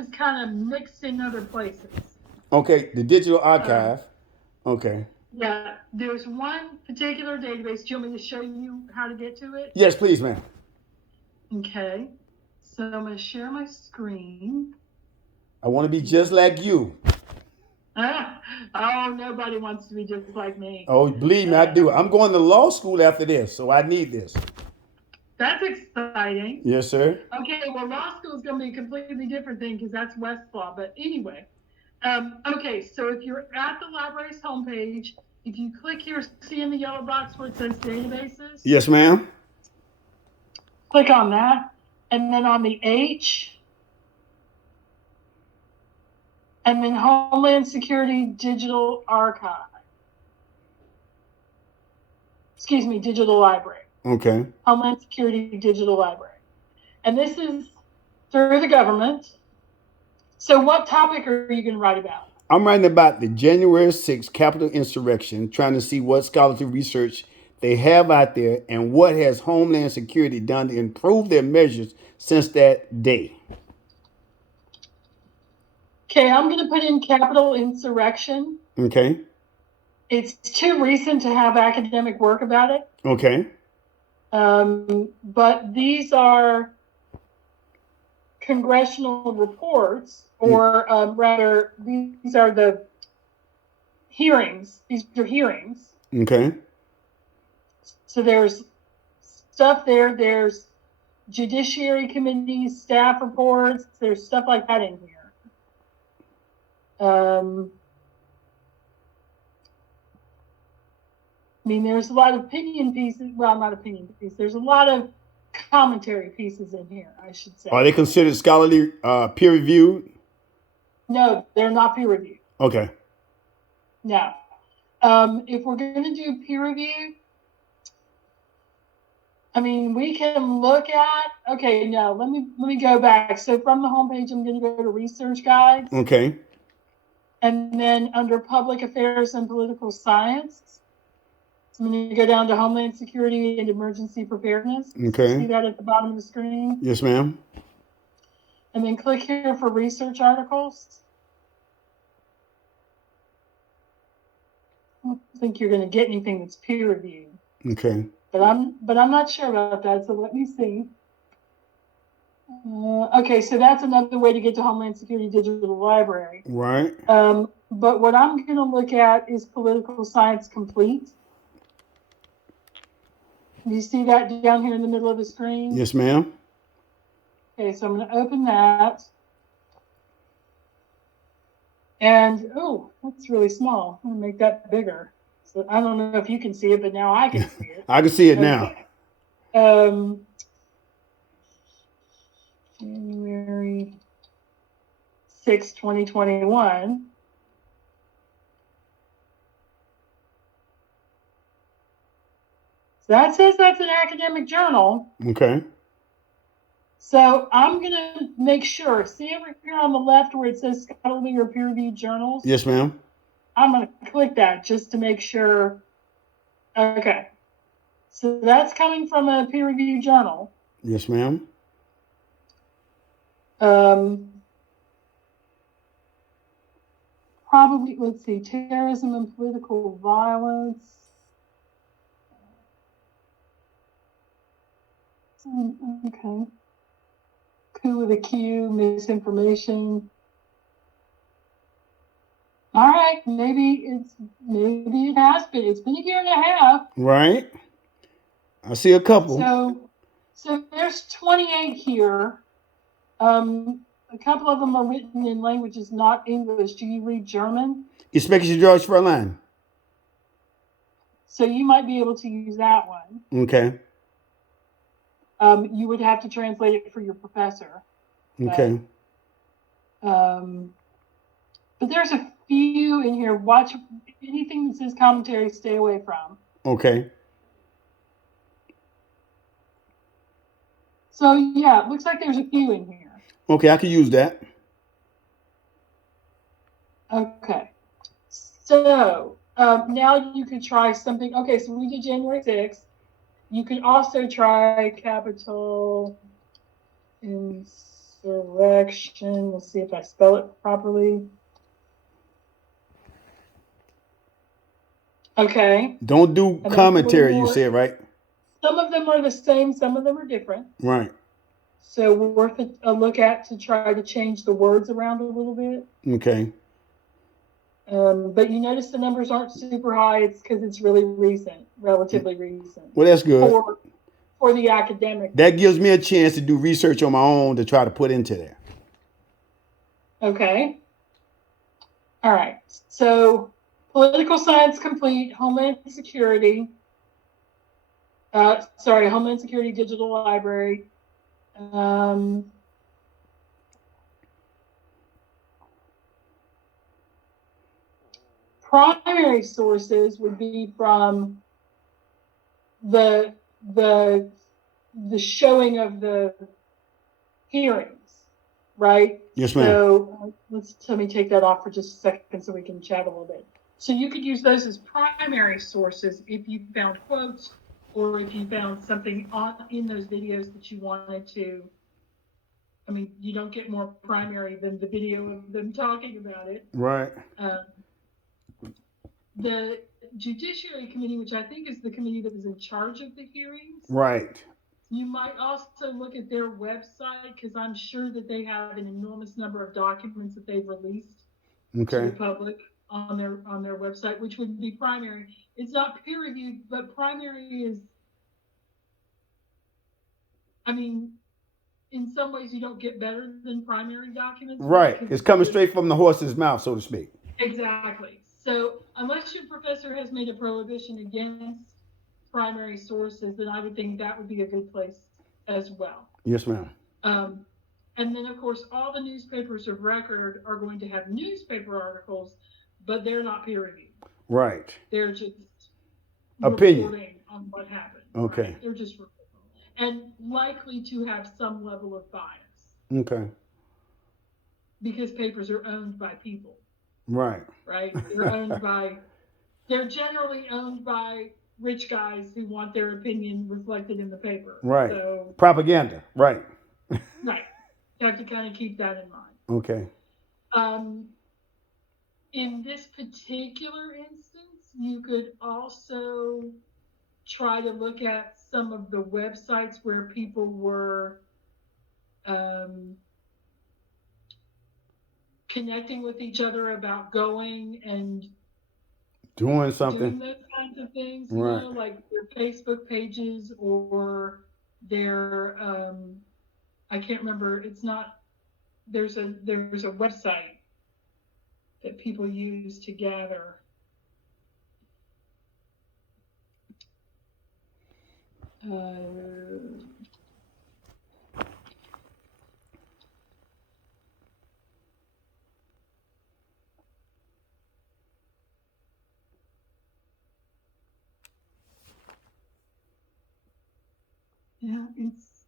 is kind of mixed in other places. Okay, the digital Um, archive. Okay. yeah, there's one particular database. Do you want me to show you how to get to it? Yes, please, ma'am. Okay. So I'm going to share my screen. I want to be just like you. Oh, nobody wants to be just like me. Oh, believe me, I do. I'm going to law school after this, so I need this. That's exciting. Yes, sir. Okay, well, law school is going to be a completely different thing because that's Westlaw. But anyway, okay, so if you're at the library's homepage, if you click here, see in the yellow box where it says databases, Yes, ma'am. click on that. And then on the H, and then Homeland Security Digital Archive. Excuse me, Digital Library. Okay. Homeland Security Digital Library. And this is through the government. So what topic are you going to write about? I'm writing about the January 6th Capitol insurrection, trying to see what scholarly research they have out there and what has Homeland Security done to improve their measures since that day. Okay, I'm going to put in Capitol insurrection. Okay. It's too recent to have academic work about it. Okay. But these are congressional reports, or rather, these are the hearings. These are hearings. Okay. So there's stuff there. There's judiciary committees, staff reports. There's stuff like that in here. I mean, there's a lot of opinion pieces. Well, not opinion pieces. There's a lot of commentary pieces in here, I should say. Are they considered scholarly, peer reviewed? No, they're not peer reviewed. Okay. No. If we're going to do peer review, I mean, we can look at. Okay, no. Let me go back. So from the homepage, I'm going to go to research guides. Okay. And then under public affairs and political science, I'm going to go down to Homeland Security and Emergency Preparedness. Okay. See that at the bottom of the screen? Yes, ma'am. And then click here for research articles. I don't think you're going to get anything that's peer reviewed. Okay. But I'm not sure about that, so let me see. Okay, so that's another way to get to Homeland Security Digital Library. Right. But what I'm going to look at is Political Science Complete. You see that down here in the middle of the screen? Yes, ma'am. Okay, so I'm going to open that. And, oh, that's really small. I'm going to make that bigger. So I don't know if you can see it, but now I can see it. I can see it now. January 6, 2021. So that says that's an academic journal. Okay. So I'm going to make sure. See over here on the left where it says scholarly or peer-reviewed journals? Yes, ma'am. I'm going to click that just to make sure. Okay. So that's coming from a peer-reviewed journal. Yes, ma'am. Probably, let's see, terrorism and political violence. Okay. Coup with a Q, misinformation. All right, maybe it has been. It's been a year and a half. Right. I see a couple. So there's 28 here. A couple of them are written in languages not English. Do you read German? Ich spreche Deutsch, Fräulein. So you might be able to use that one. Okay. You would have to translate it for your professor. Okay. But there's a few in here. Watch anything that says commentary, stay away from. Okay. So yeah, it looks like there's a few in here. Okay, I can use that. Okay. So now you could try something. Okay, so we did January 6th. You could also try Capitol insurrection. Insurrection. Let's see if I spell it properly. Okay. Don't do And that's a little commentary, you more. said, right? Some of them are the same, some of them are different. Right. So worth a look at to try to change the words around a little bit. Okay. But you notice the numbers aren't super high. It's because it's really recent, relatively recent. Well, that's good. For the academic. That gives me a chance to do research on my own to try to put into there. Okay. All right. So political science complete, Homeland Security. Homeland Security Digital Library. Primary sources would be from the showing of the hearings, right? Yes, ma'am. So let me take that off for just a second so we can chat a little bit. So you could use those as primary sources if you found quotes or if you found something in those videos that you wanted to. I mean, you don't get more primary than the video of them talking about it. Right. The Judiciary Committee, which I think is the committee that was in charge of the hearings. Right. You might also look at their website because I'm sure that they have an enormous number of documents that they've released to the public on their website, which would be primary. It's not peer reviewed, but primary is. I mean, in some ways, you don't get better than primary documents. Right. It's coming straight from the horse's mouth, so to speak. Exactly. So unless your professor has made a prohibition against primary sources, then I would think that would be a good place as well. Yes, ma'am. And then, of course, all the newspapers of record are going to have newspaper articles, but they're not peer reviewed. Right. They're just opinion reporting on what happened. Okay. Right? They're just reporting. And likely to have some level of bias. Okay. Because papers are owned by people. Right. Right? They're generally owned by rich guys who want their opinion reflected in the paper. Right. So, propaganda. Right. Right. You have to kind of keep that in mind. Okay. In this particular instance, you could also try to look at some of the websites where people were connecting with each other about going and doing something. Doing those kinds of things, right. Like their Facebook pages or their I can't remember. It's not. There's a website that people use to gather. Yeah, it's.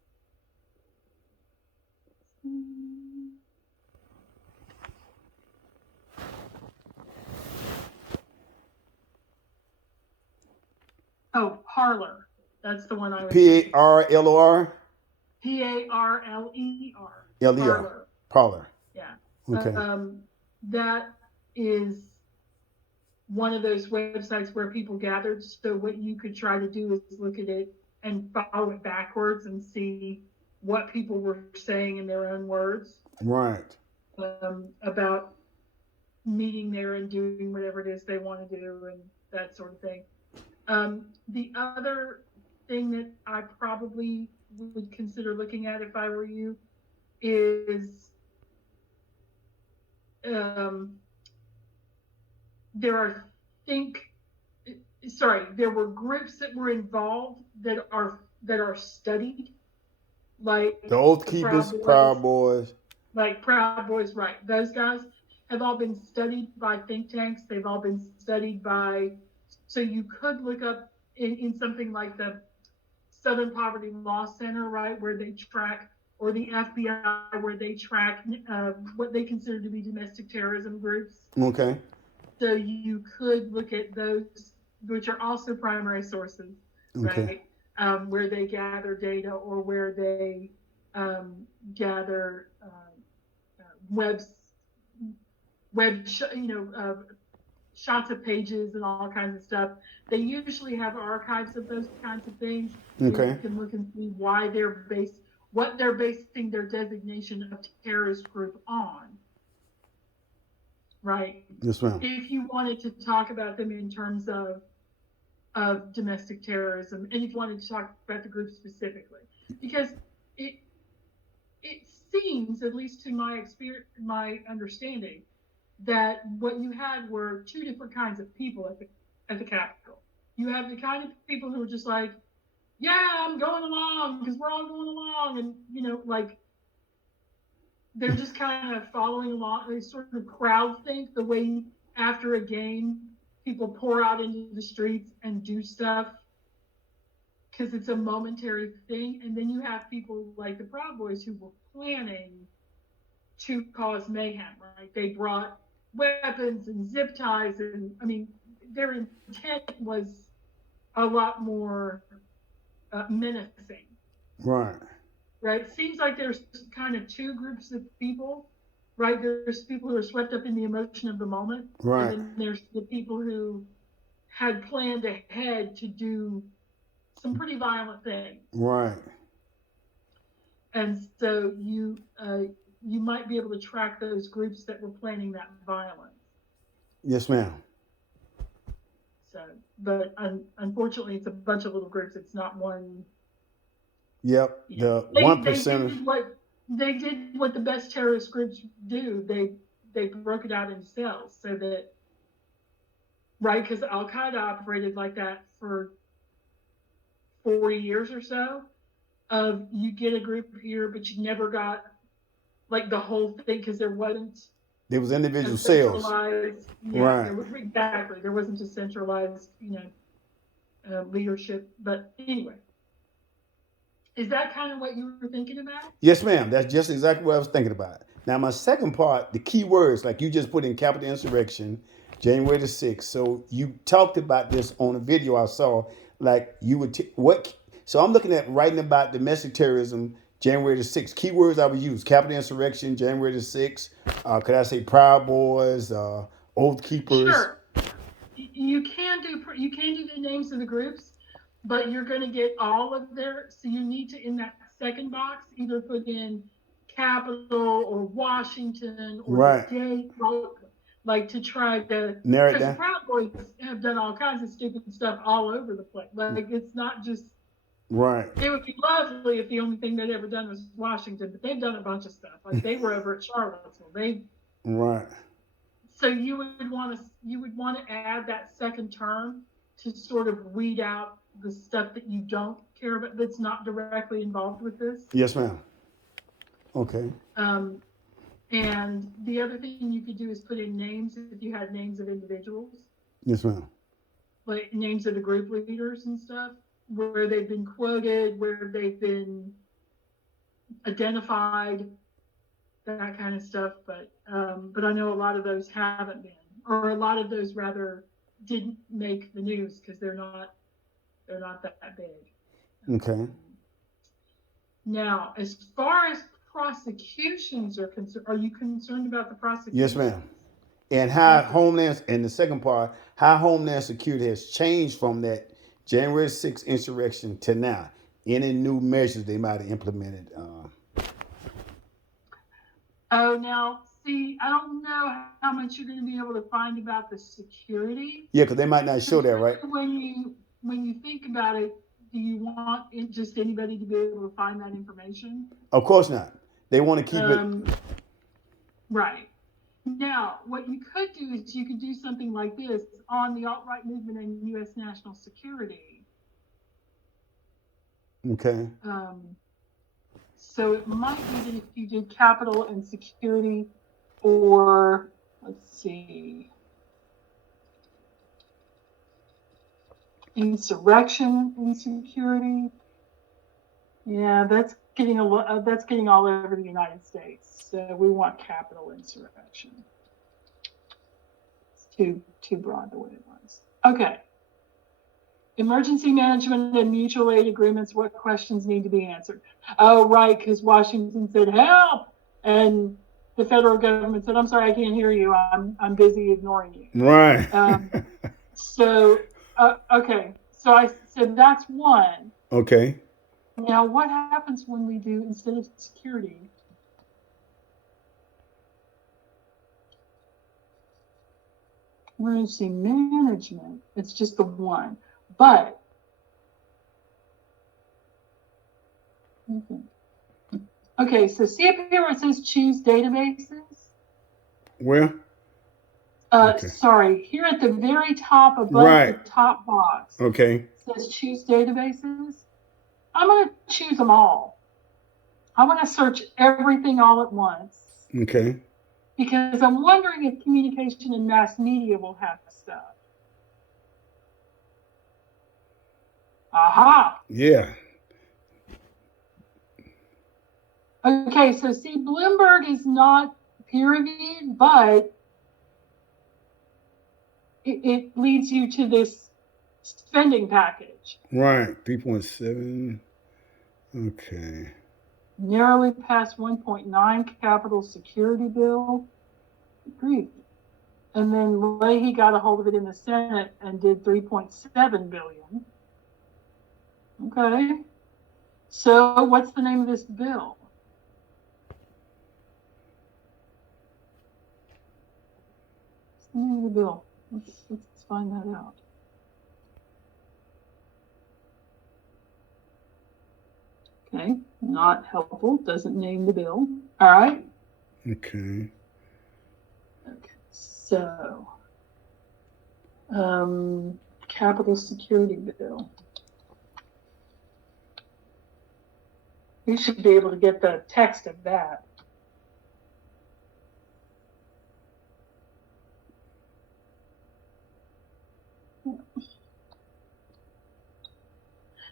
Oh, Parler. That's the one I was. Parlor. Parler. Parler. Parler. Yeah. Okay. That is one of those websites where people gathered. So what you could try to do is look at it and follow it backwards and see what people were saying in their own words. Right. About meeting there and doing whatever it is they want to do and that sort of thing. The other thing that I probably would consider looking at if I were you is there were groups that were involved that are studied, like the Oath Keepers, Proud Boys. Like Proud Boys, right. Those guys have all been studied by think tanks. They've all been studied by, so you could look up in something like the Southern Poverty Law Center, right, where they track, or the FBI, where they track what they consider to be domestic terrorism groups. Okay. So you could look at those, which are also primary sources, okay. Right, where they gather data or where they gather shots of pages and all kinds of stuff. They usually have archives of those kinds of things, so you Okay. can look and see what they're basing their designation of terrorist group on, right? Yes, ma'am. If you wanted to talk about them in terms of domestic terrorism, and if you wanted to talk about the group specifically, because it it seems, at least to my experience, my understanding, that what you had were two different kinds of people at the Capitol. You have the kind of people who are just like, yeah, I'm going along because we're all going along, and like they're just kind of following along. They sort of crowd think the way after a game people pour out into the streets and do stuff because it's a momentary thing. And then you have people like the Proud Boys who were planning to cause mayhem, right? They brought weapons and zip ties, and I mean, their intent was a lot more menacing. Right. Right? It seems like there's kind of two groups of people, right? There's people who are swept up in the emotion of the moment, and Right. then there's the people who had planned ahead to do some pretty violent things. Right. And so you might be able to track those groups that were planning that violence. Yes, ma'am. So, but unfortunately, it's a bunch of little groups. It's not one. Yep. You know, The one they percenters. did what the best terrorist groups do. They broke it out into cells so that, right? Because Al Qaeda operated like that for 40 years or so. Of you get a group here, but you never got like the whole thing because there wasn't There was a individual cells. centralized. Yeah, Right. exactly. There wasn't a centralized, leadership. But anyway, is that kind of what you were thinking about? Yes, ma'am. That's just exactly what I was thinking about. Now, my second part, the key words, like you just put in capital insurrection, January the 6th. So you talked about this on a video I saw. Like you would, what? So I'm looking at writing about domestic terrorism, January the 6th. Keywords I would use: capital insurrection, January the 6th. Could I say Proud Boys, Oath Keepers? Sure. You can do the names of the groups, but you're going to get all of their. So you need to, in that second box, either put in capital or Washington or the Right. date, like to try to, Narrow it because the down. Proud Boys have done all kinds of stupid stuff all over the place. Like it's not just. Right. It would be lovely if the only thing they'd ever done was Washington, but they've done a bunch of stuff. Like they were over at Charlottesville. Right. So you would want to add that second term to sort of weed out the stuff that you don't care about that's not directly involved with this. Yes, ma'am. Okay. Um, and the other thing you could do is put in names if you had names of individuals, Yes, ma'am. like names of the group leaders and stuff, where they've been quoted, where they've been identified, that kind of stuff. But I know a lot of those haven't been, or a lot of those rather didn't make the news because they're not that big. Okay. Now, as far as prosecutions are concerned, are you concerned about the Yes, prosecution? ma'am. And how Okay. Homeland, and the second part, how Homeland Security has changed from that January 6th insurrection to now. Any new measures they might have implemented. Oh, now, see, I don't know how much you're going to be able to find about the security. Yeah, because they might not show Because that, right? really, when you think about it, do you want just anybody to be able to find that information? Of course not. They want to keep it. Right. Now, what you could do is you could do something like this on the alt-right movement and U.S. national security. Okay. So it might be that if you did capital and security, or let's see, insurrection and security. Yeah, that's getting all over the United States. So we want capital insurrection. It's too broad the way it was. Okay. Emergency management and mutual aid agreements, what questions need to be answered? Oh, right, because Washington said help, and the federal government said, I'm sorry, I can't hear you. I'm busy ignoring you. Right. So, okay, so I said that's one. Okay. Now, what happens when we do, instead of security, emergency management? It's just the one. But, okay, so see up here where it says choose databases? Where? Okay. Sorry, here at the very top above the Right. top box, Okay. it says choose databases. I'm going to choose them all. I'm going to search everything all at once. Okay. Because I'm wondering if communication and mass media will have stuff. Aha. Yeah. Okay, so see, Bloomberg is not peer-reviewed, but it leads you to this spending package. Right. 3.7. Okay. Narrowly passed 1.9 capital security bill. Grief. And then Leahy got a hold of it in the Senate and did 3.7 billion. Okay. So what's the name of this bill? What's the name of the bill? Let's find that out. Okay, not helpful. Doesn't name the bill. All right. Okay. Okay. So, capital security bill. You should be able to get the text of that.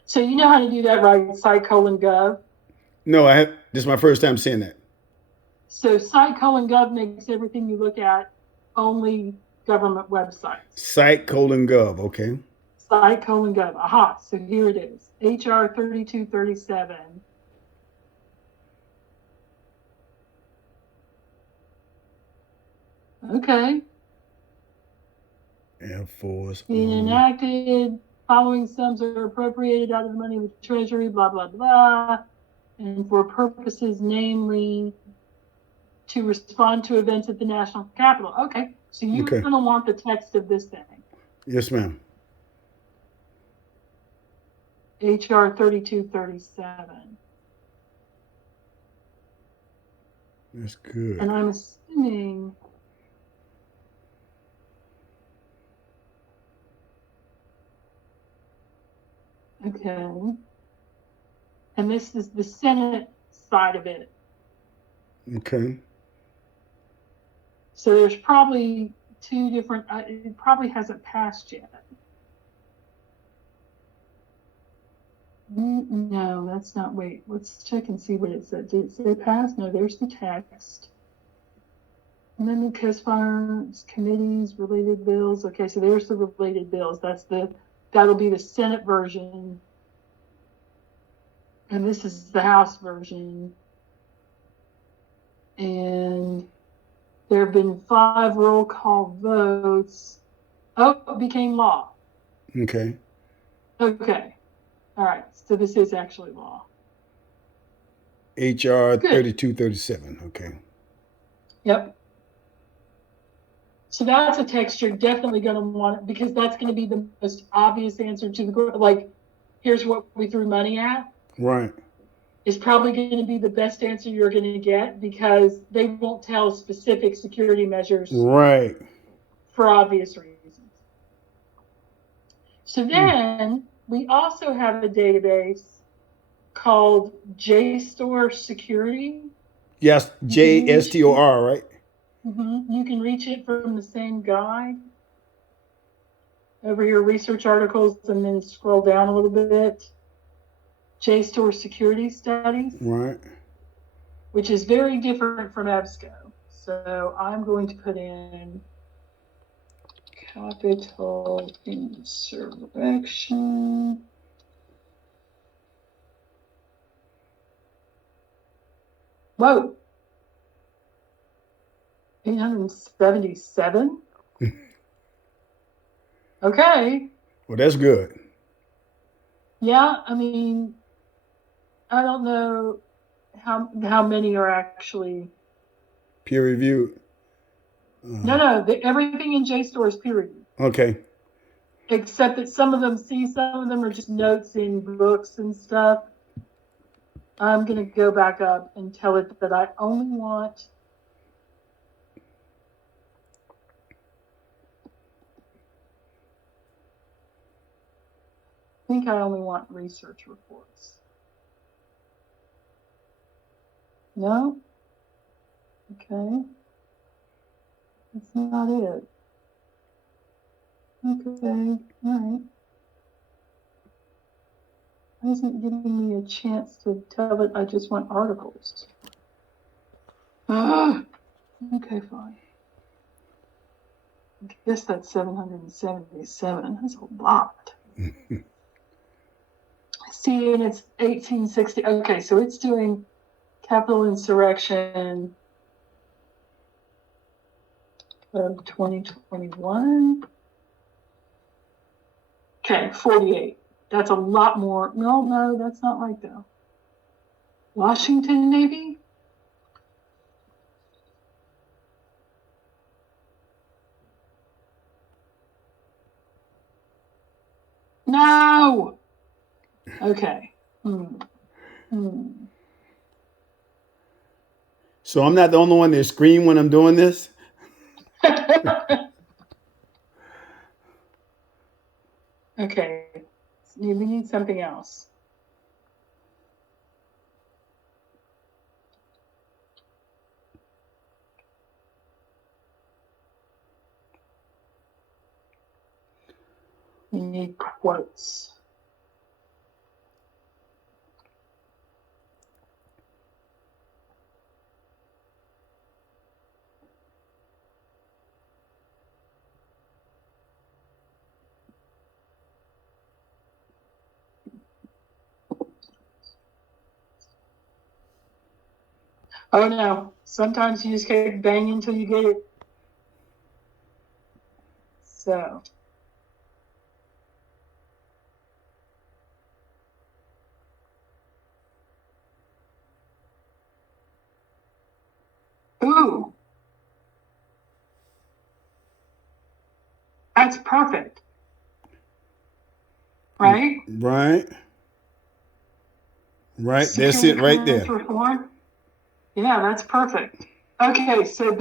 So you know how to do that, right? Sci::gov. No, I have. This is my first time seeing that. So Sci::gov makes everything you look at only government websites. Site::gov. Okay. Sci::gov. Aha. So here it is. HR 3237. Okay. Air Force. Being enacted, following sums are appropriated out of the money of the Treasury, blah, blah, blah. And for purposes, namely, to respond to events at the national capital. Okay. So you're going to want the text of this thing. Yes, ma'am. HR 3237. That's good. And I'm assuming. Okay. And this is the Senate side of it. Okay. So there's probably two different, it probably hasn't passed yet. No, that's not, wait, let's check and see what it said. Did it say pass? No, there's the text. Amendment co-sponsors, committees, related bills. Okay, so there's the related bills. That'll be the Senate version. And this is the House version. And there have been 5 roll call votes. Oh, it became law. Okay. Okay. All right. So this is actually law. HR 3237. Okay. Yep. So that's a text you're definitely going to want, because that's going to be the most obvious answer to the, like, here's what we threw money at. Right. Is probably going to be the best answer you're going to get, because they won't tell specific security measures. Right. For obvious reasons. So then we also have a database called JSTOR Security. Yes, JSTOR, right? You can reach it from the same guide. Over here, research articles, and then scroll down a little bit. JSTOR Security Studies. Right. Which is very different from EBSCO. So I'm going to put in Capital insurrection. Whoa. 877? Okay. Well, that's good. Yeah, I mean, I don't know how many are actually Peer reviewed. no. Everything in JSTOR is peer reviewed. Okay. Except that some of them are just notes in books and stuff. I'm gonna go back up and tell it that I only want research reports. No? Okay. That's not it. Okay, all right. It isn't giving me a chance to tell it I just want articles. Okay, fine. I guess that's 777. That's a lot. See, and it's 1860. Okay, so it's doing capital insurrection of 2021. Okay, 48. That's a lot more. No, that's not right though. Washington Navy? No! Okay. So I'm not the only one that scream when I'm doing this? Okay. We need something else. We need quotes. Oh no, sometimes you just keep banging until you get it. So. Ooh. That's perfect. Right? Right. That's it right there. Reform? Yeah, that's perfect. Okay, so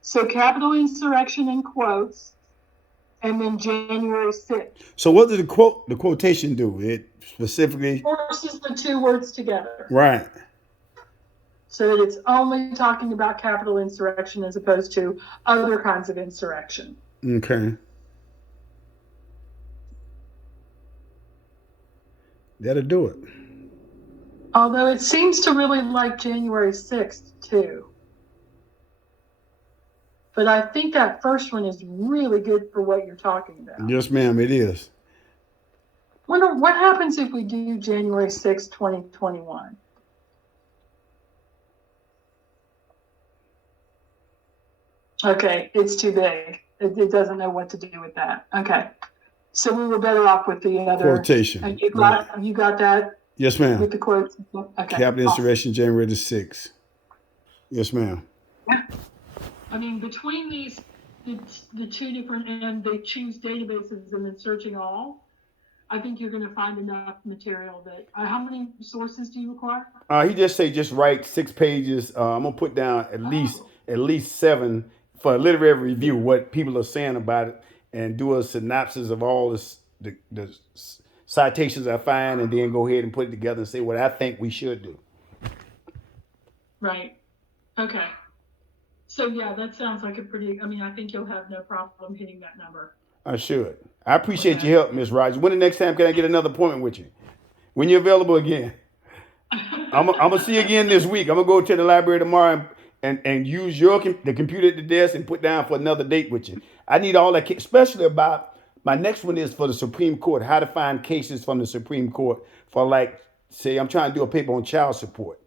so capital insurrection in quotes, and then January 6th. So what does the quotation do? It specifically Forces the two words together. Right. So that it's only talking about capital insurrection as opposed to other kinds of insurrection. Okay. That'll do it. Although it seems to really like January 6th too. But I think that first one is really good for what you're talking about. Yes, ma'am, it is. Wonder what happens if we do January 6th, 2021. Okay, it's too big. It doesn't know what to do with that. Okay. So we were better off with the other quotation. And you got that? Yes, ma'am. With the quotes? Okay. Capital insurrection, January the 6th. Yes, ma'am. Yeah. I mean, between these, the two different, and they choose databases and then searching all, I think you're going to find enough material that, how many sources do you require? He just write 6 pages. I'm going to put down at least 7 for a literary review, what people are saying about it, and do a synopsis of all the citations I find, and then go ahead and put it together and say what I think we should do. Right. Okay. So yeah, that sounds like I think you'll have no problem hitting that number. I should. I appreciate your help, Ms. Rodgers. When the next time can I get another appointment with you? When you're available again? I'm going to see you again this week. I'm going to go to the library tomorrow and use the computer at the desk and put down for another date with you. I need all that, especially about my next one is for the Supreme Court. How to find cases from the Supreme Court for, like, say I'm trying to do a paper on child support.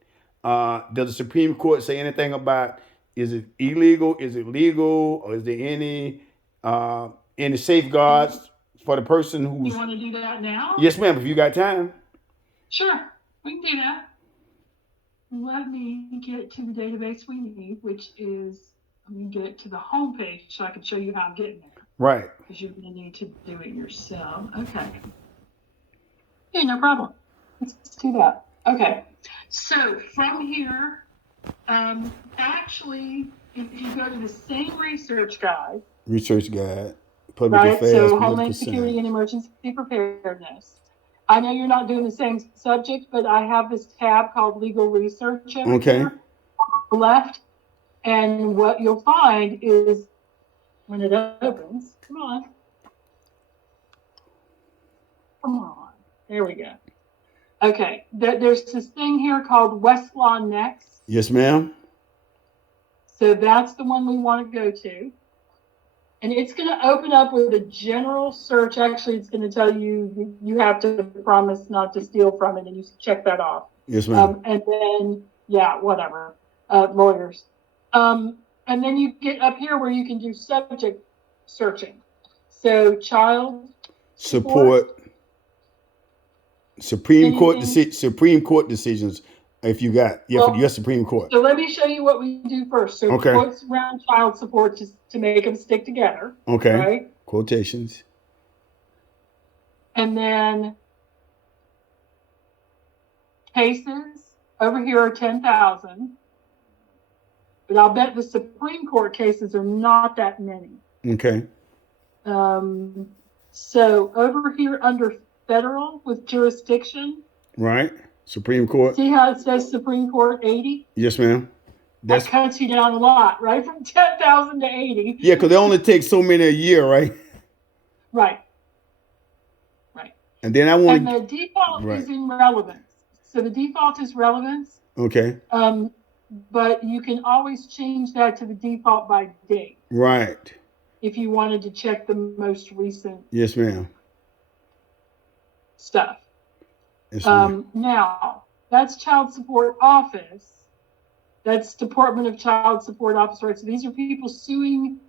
Does the Supreme Court say anything about, is it illegal, is it legal, or is there any safeguards for the person You who's? want to do that now? Yes, ma'am. If you got time. Sure, we can do that. Let me get to the database we need, which is, let me get to the home page so I can show you how I'm getting there. Right. Because you're going to need to do it yourself. Okay. Yeah, no problem. Let's do that. Okay. So from here, actually, if you go to the same research guide, public right? affairs, So political Homeland Security science. and Emergency Preparedness. I know you're not doing the same subject, but I have this tab called Legal Research over Okay. here on the left. And what you'll find is when it opens, come on. There we go. Okay, there's this thing here called Westlaw Next. Yes, ma'am. So that's the one we want to go to. And it's going to open up with a general search. Actually, it's going to tell you you have to promise not to steal from it, and you check that off. Yes, ma'am. And then, yeah, whatever, lawyers. And then you get up here where you can do subject searching. So child support. Supreme Court decisions. If you got, for the U.S. Supreme Court. So let me show you what we do first. So okay. Quotes around child support to make them stick together. Okay. Right? Quotations. And then cases over here are 10,000. But I'll bet the Supreme Court cases are not that many. Okay. So over here under federal with jurisdiction. Right. Supreme Court. See how it says Supreme Court 80? Yes, ma'am. That cuts you down a lot, right? From 10,000 to 80. Yeah, because they only take so many a year, right? Right. And then And the default is in relevance. So the default is relevance. Okay. But you can always change that to the default by date. Right. If you wanted to check the most recent. Yes, ma'am. Stuff. Yes, ma'am. Now, that's Child Support Office. That's Department of Child Support Office, right? So these are people suing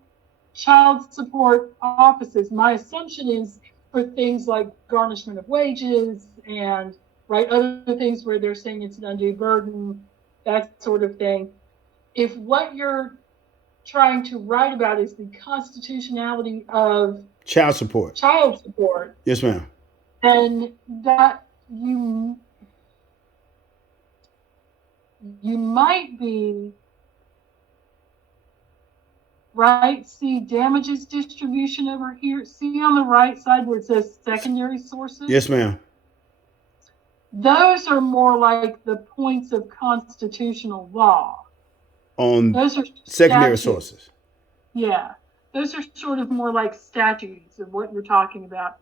child support offices. My assumption is for things like garnishment of wages and other things where they're saying it's an undue burden, that sort of thing. If what you're trying to write about is the constitutionality of child support, yes, ma'am, then that you might be right. See damages distribution over here. See on the right side where it says secondary sources? Yes, ma'am. Those are more like the points of constitutional law. Those are secondary sources. Yeah. Those are sort of more like statutes of what you're talking about.